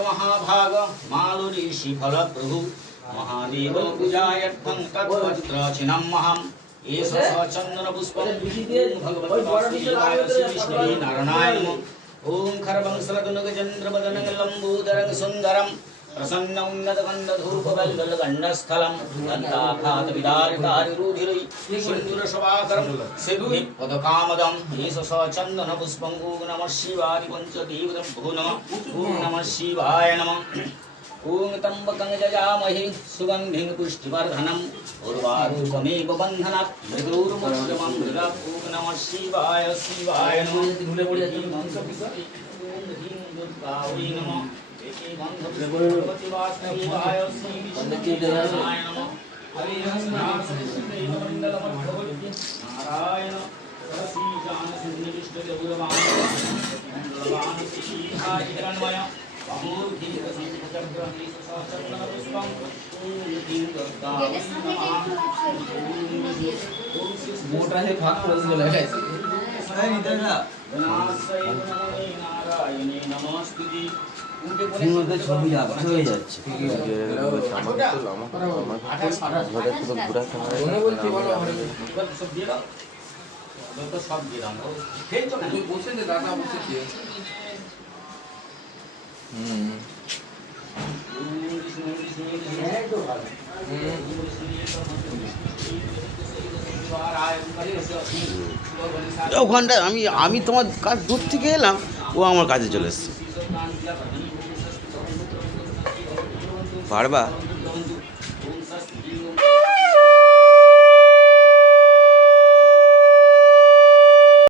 महाभाग मालुरीषि फल प्रभु महादेव पूजायर्थं तद्वज्रचिनं महम् एष चंदन पुष्पं भगवते वासुदेवाय श्री नारायणाय ओम खरवंशरतुनगचंद्रवदनं लंबोदरं सुंदरं प्रसन्न उन्नतगन्धधूपवल्गलगण्डस्थलं दन्ताघातविदारितारिरुधिरै सिन्दूरशवाकरं सिद्धिपदकामदं एष चन्दनपुष्पं ॐ नमः शिवाय पञ्चदेवतं भो नमः ॐ नमः शिवाय नमः ओम त्र्यंबकं यजामहे सुगन्धिं पुष्टिवर्धनम् उर्वारुकमेव बन्धनात् मृदुर्मुक्षमं मृगात् ॐ नमः शिवाय शिवाय नमः मोटा है भाग पड़ गया है नहीं इधर ना नारायणे नमस्ते মধ্যে ছবি লাগা হয়ে যাচ্ছে সব দিয়ে দাও সব দিয়ে দাও খেয়েছো না বসে দে দাদা বসে দিয়ে ওখানটায় আমি তোমার কাজ দূর থেকে এলাম, ও আমার কাছে চলে এসছে। পারবা?